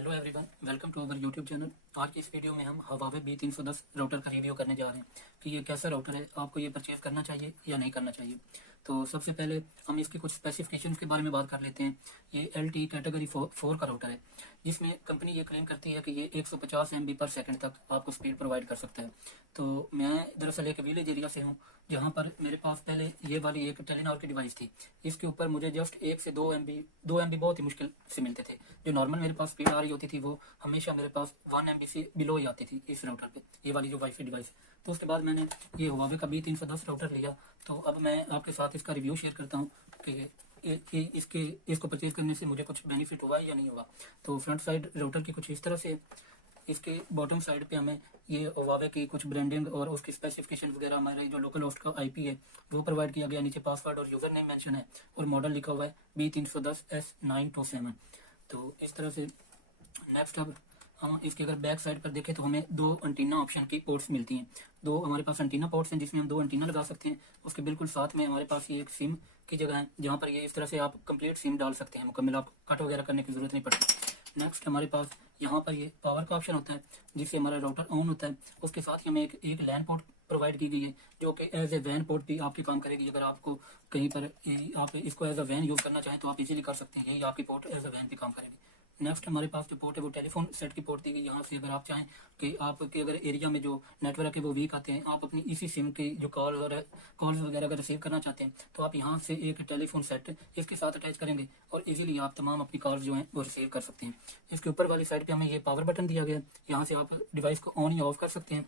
Hello everyone, welcome to our YouTube channel. आज की इस वीडियो में हम Huawei B310 राउटर का रिव्यू करने जा रहे हैं कि ये कैसा राउटर है, आपको ये परचेज करना चाहिए या नहीं करना चाहिए। तो सबसे पहले हम इसकी कुछ स्पेसिफिकेशंस के बारे में बात कर लेते हैं। ये LTE कैटेगरी 4 का राउटर है, जिसमें कंपनी ये क्लेम करती है कि ये 150 MB पर सेकंड तक आपको स्पीड प्रोवाइड कर सकता है। तो मैं दरअसल एक विलेज एरिया से हूँ, जहाँ पर मेरे पास पहले ये वाली एक टेलीनॉर की डिवाइस थी। इसके ऊपर मुझे जस्ट 1 से 2 MB बहुत ही मुश्किल से मिलते थे। जो नॉर्मल मेरे पास स्पीड आ रही होती थी वो हमेशा मेरे पास 1 MB से बिलो ही आती थी इस राउटर पे, ये वाली जो वाईफाई डिवाइस है। तो उसके बाद मैंने ये Huawei का B310 राउटर लिया। तो अब मैं आपके साथ इसका रिव्यू शेयर करता हूँ कि इसको परचेज करने से मुझे कुछ बेनिफिट हुआ या नहीं हुआ। तो फ्रंट साइड राउटर की कुछ इस तरह से, इसके बॉटम साइड पे हमें ये Huawei की कुछ ब्रांडिंग और उसकी स्पेसिफिकेशन वगैरह, हमारे जो लोकल होस्ट का IP है वो प्रोवाइड किया गया। नीचे पासवर्ड और यूज़र नेम मेंशन है और मॉडल लिखा हुआ है B310S927। तो इस तरह से नेक्स्ट अब हम इसके अगर बैक साइड पर देखें तो हमें दो एंटीना ऑप्शन की पोर्ट्स मिलती हैं। दो हमारे पास एंटीना पोर्ट्स हैं जिसमें हम दो एंटीना लगा सकते हैं। उसके बिल्कुल साथ में हमारे पास ये एक सिम की जगह है, जहाँ पर ये इस तरह से आप कंप्लीट सिम डाल सकते हैं, मुकम्मल आप कट वगैरह करने की ज़रूरत नहीं पड़ती। नेक्स्ट हमारे पास यहाँ पर ये पावर का ऑप्शन होता है, जिससे हमारा राउटर ऑन होता है। उसके साथ ही हमें एक लैन पोर्ट प्रोवाइड की गई है, जो कि एज ए वैन पोर्ट भी आपके काम करेगी। अगर आपको कहीं पर आप इसको एज अ वैन यूज़ करना चाहें तो आप इजीली कर सकते हैं, यही आपकी पोर्ट एज अ वैन भी काम करेगी। नेक्स्ट हमारे पास जो पोर्ट है वो टेलीफोन सेट की पोर्ट दी गई। यहाँ से अगर आप चाहें कि आपके अगर एरिया में जो नेटवर्क है वो वीक आते हैं, आप अपनी इसी सिम की जो कॉल्स वगैरह अगर रिसीव करना चाहते हैं, तो आप यहाँ से एक टेलीफोन सेट इसके साथ अटैच करेंगे और इजीली आप तमाम अपनी कॉल्स जो हैं वो रिसीव कर सकते हैं। इसके ऊपर वाली साइड पे हमें ये पावर बटन दिया गया है, यहाँ से आप डिवाइस को ऑन या ऑफ कर सकते हैं।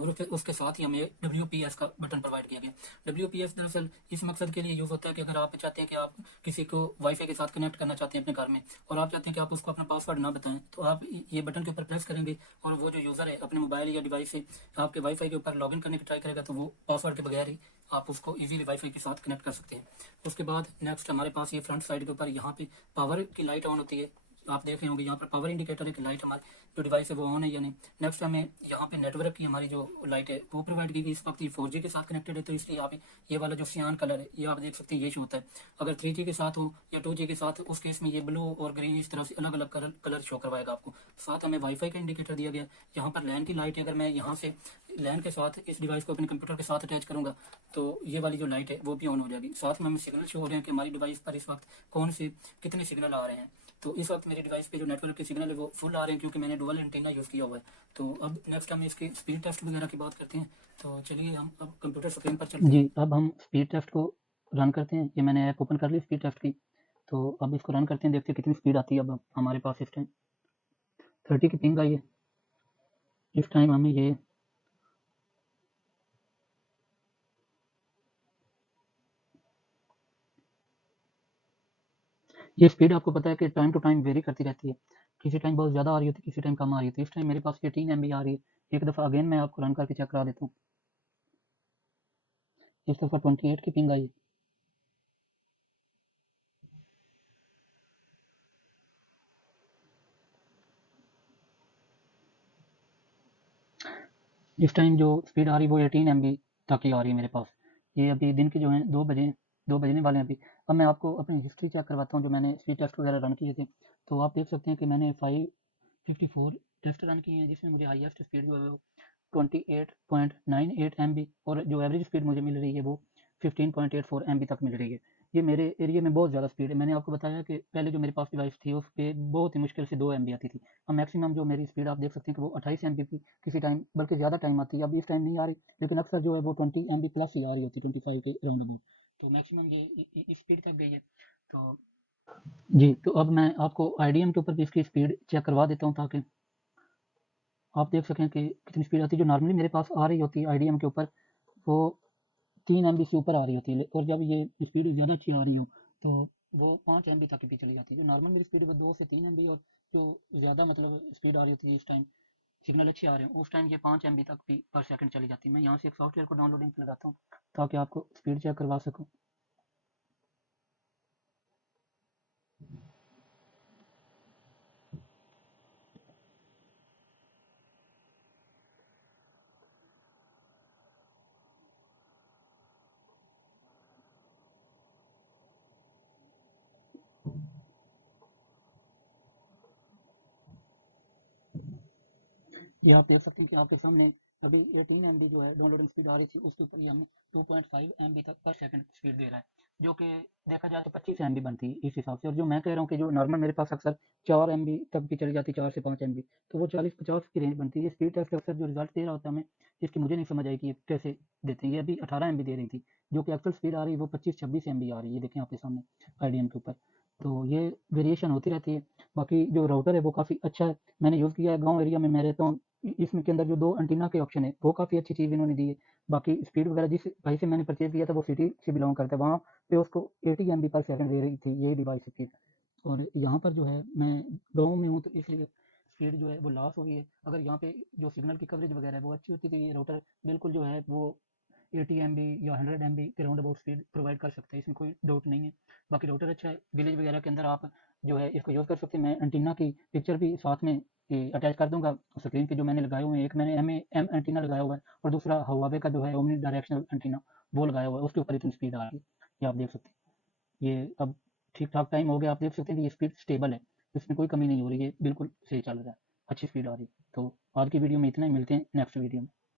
और फिर उसके साथ ही हमें WPS का बटन प्रोवाइड किया गया। WPS दरअसल इस मकसद के लिए यूज़ होता है कि अगर आप चाहते हैं कि आप किसी को वाईफाई के साथ कनेक्ट करना चाहते हैं अपने घर में, और आप चाहते हैं कि आप उसको अपना पासवर्ड ना बताएं, तो आप ये बटन के ऊपर प्रेस करेंगे और वो जो यूज़र है अपने मोबाइल या डिवाइस से आपके वाईफाई के ऊपर लॉगिन करने की ट्राई करेगा, तो वो पासवर्ड के बगैर ही आप उसको इजीली वाईफाई के साथ कनेक्ट कर सकते हैं। उसके बाद नेक्स्ट हमारे पास ये फ्रंट साइड के ऊपर यहाँ पे पावर की लाइट ऑन होती है। आप देख रहे होंगे यहाँ पर पावर इंडिकेटर है कि लाइट हमारी जो डिवाइस है वो ऑन है या नहीं। नेक्स्ट हमें यहाँ पे नेटवर्क की हमारी जो लाइट है वो प्रोवाइड की गई। इस वक्त ये 4G के साथ कनेक्टेड है, तो इसलिए आप ये वाला जो सियान कलर है ये आप देख सकते हैं, ये शो होता है। अगर 3G के साथ हो या 2G के साथ, उस केस में ये ब्लू और ग्रीन इस तरह से अलग अलग कलर शो करवाएगा आपको। साथ हमें वाईफाई का इंडिकेटर दिया गया। यहाँ पर लैन की लाइट है, अगर मैं यहाँ से लैन के साथ इस डिवाइस को अपने कंप्यूटर के साथ अटैच करूँगा तो ये वाली जो लाइट है वो भी ऑन हो जाएगी। साथ में हमें सिग्नल शो हो रहे हैं कि हमारी डिवाइस पर इस वक्त कौन से कितने सिग्नल आ रहे हैं। तो इस वक्त मेरी डिवाइस पे जो नेटवर्क के सिग्नल है वो फुल आ रहे हैं, क्योंकि मैंने डुअल एंटीना यूज़ किया हुआ है। तो अब नेक्स्ट हम इसकी स्पीड टेस्ट वगैरह की बात करते हैं। तो चलिए हम अब कंप्यूटर स्क्रीन पर चलते हैं। जी, अब हम स्पीड टेस्ट को रन करते हैं। ये मैंने ऐप ओपन कर ली स्पीड टेस्ट की। तो अब इसको रन करते हैं, देखते हैं कितनी स्पीड आती है। अब हमारे पास इस टाइम 30 की पिंग आई है। इस टाइम हमें ये स्पीड आपको पता है कि टाइम टू टाइम वेरी करती रहती है। किसी टाइम बहुत ज़्यादा आ रही होती है, किसी टाइम कम आ रही होती है। इस टाइम मेरे पास 18 MB आ रही है। एक दफ़ा अगेन मैं आपको रन करके चेक करा देता हूँ। इस दफ़ा 28 की पिंग आई है। इस टाइम जो स्पीड आ रही है वो 18 MB तक ही आ रही है मेरे पास। ये अभी दिन के जो हैं 2 बजने वाले हैं अभी। अब मैं आपको अपनी हिस्ट्री चेक करवाता हूँ, जो मैंने स्पीड टेस्ट वगैरह रन किए थे। तो आप देख सकते हैं कि मैंने 554 टेस्ट रन किए हैं, जिसमें मुझे हाईएस्ट स्पीड जो है वो 28.98 MB और जो एवरेज स्पीड मुझे मिल रही है वो 15.84 MB तक मिल रही है। ये मेरे एरिया में बहुत ज़्यादा स्पीड है। मैंने आपको बताया कि पहले जो मेरे पास डिवाइस थी उस पे बहुत ही मुश्किल से 2 MB आती थी। अब मैक्सिमम जो मेरी स्पीड आप देख सकते हैं कि वो 28 MB की किसी टाइम, बल्कि ज़्यादा टाइम आती है। अब इस टाइम नहीं आ रही, लेकिन अक्सर जो है वो 20 MB प्लस ही आ रही होती है, 25 के राउंड अबाउट। तो मैक्सिमम ये इस स्पीड तक गई है। तो जी, तो अब मैं आपको IDM के ऊपर भी इसकी स्पीड चेक करवा देता हूँ, ताकि आप देख सकें कि कितनी स्पीड आती है। जो नॉर्मली मेरे पास आ रही होती है IDM के ऊपर, वो 3 MB से ऊपर आ रही होती है, और जब ये स्पीड ज़्यादा अच्छी आ रही हो तो वो 5 MB तक भी चली जाती है। जो नॉर्मल मेरी स्पीड है वो 2 से 3 MB, और जो ज़्यादा मतलब स्पीड आ रही होती है, इस टाइम सिग्नल अच्छे आ रहे हैं, उस टाइम ये 5 MB तक भी पर सेकंड चली जाती है। मैं यहाँ से एक सॉफ्टवेयर को डाउनलोडिंग पे लगाता हूँ ताकि आपको स्पीड चेक करवा सकूँ। ये आप देख सकते हैं कि आपके सामने अभी 18 MB जो है डाउनलोडिंग स्पीड आ रही थी, उसके ऊपर ये हमें 2.5 MB तक पर सेकंड स्पीड दे रहा है, जो कि देखा जाए तो 25 MB बनती है इस हिसाब से। और जो मैं कह रहा हूँ कि जो नॉर्मल मेरे पास अक्सर 4 MB तक भी चली जाती है, 4 से 5 MB, तो वो 40-50 की रेंज बनती है। ये स्पीड टेस्ट अक्सर जो रिजल्ट दे रहा होता है हमें, जिसकी मुझे नहीं समझ आई कि ये कैसे देते हैं। ये अभी 18 MB दे रही थी, जो कि एक्चुअल स्पीड आ रही है वो 25-26 MB आ रही है। ये देखें आपके सामने आईडीएम के ऊपर, तो ये वेरिएशन होती रहती है। बाकी जो राउटर है वो काफ़ी अच्छा है, मैंने यूज़ किया है गाँव एरिया में मैं रहता हूँ। इसमें के अंदर जो 2 एंटीना के ऑप्शन है वो काफ़ी अच्छी चीज़ इन्होंने दी है। बाकी स्पीड वगैरह जिस भाई से मैंने परचेज़ किया था वो सिटी से बिलॉन्ग करता है, वहाँ पे उसको 80 MB पर सेकंड दे रही थी यही डिवाइस स्पीड। और यहाँ पर जो है मैं गाँव में हूँ, तो इसलिए स्पीड जो है वो लॉस हुई है। अगर यहाँ पे जो सिग्नल की कवरेज वगैरह है वो अच्छी होती तो ये राउटर बिल्कुल जो है वो 80 MB या 100 MB के राउंड अबाउट स्पीड प्रोवाइड कर सकते हैं, इसमें कोई डाउट नहीं है। बाकी राउटर अच्छा है, विलेज वगैरह के अंदर आप जो है इसको यूज़ कर सकते हैं। मैं एंटीना की पिक्चर भी साथ में अटैच कर दूंगा स्क्रीन पे, जो मैंने लगाए हुए हैं। एक मैंने एम एंटीना लगाया हुआ है और दूसरा हवावे का जो है ओमनी डायरेक्शनल एंटीना वो लगाया हुआ है, उसके ऊपर इतनी स्पीड आ रही है, ये आप देख सकते हैं। ये अब ठीक ठाक टाइम हो गया, आप देख सकते हैं कि ये स्पीड स्टेबल है, इसमें कोई कमी नहीं हो रही है, बिल्कुल सही चल रहा है, अच्छी स्पीड आ रही है। तो आज की वीडियो में इतना ही, मिलते हैं नेक्स्ट वीडियो में।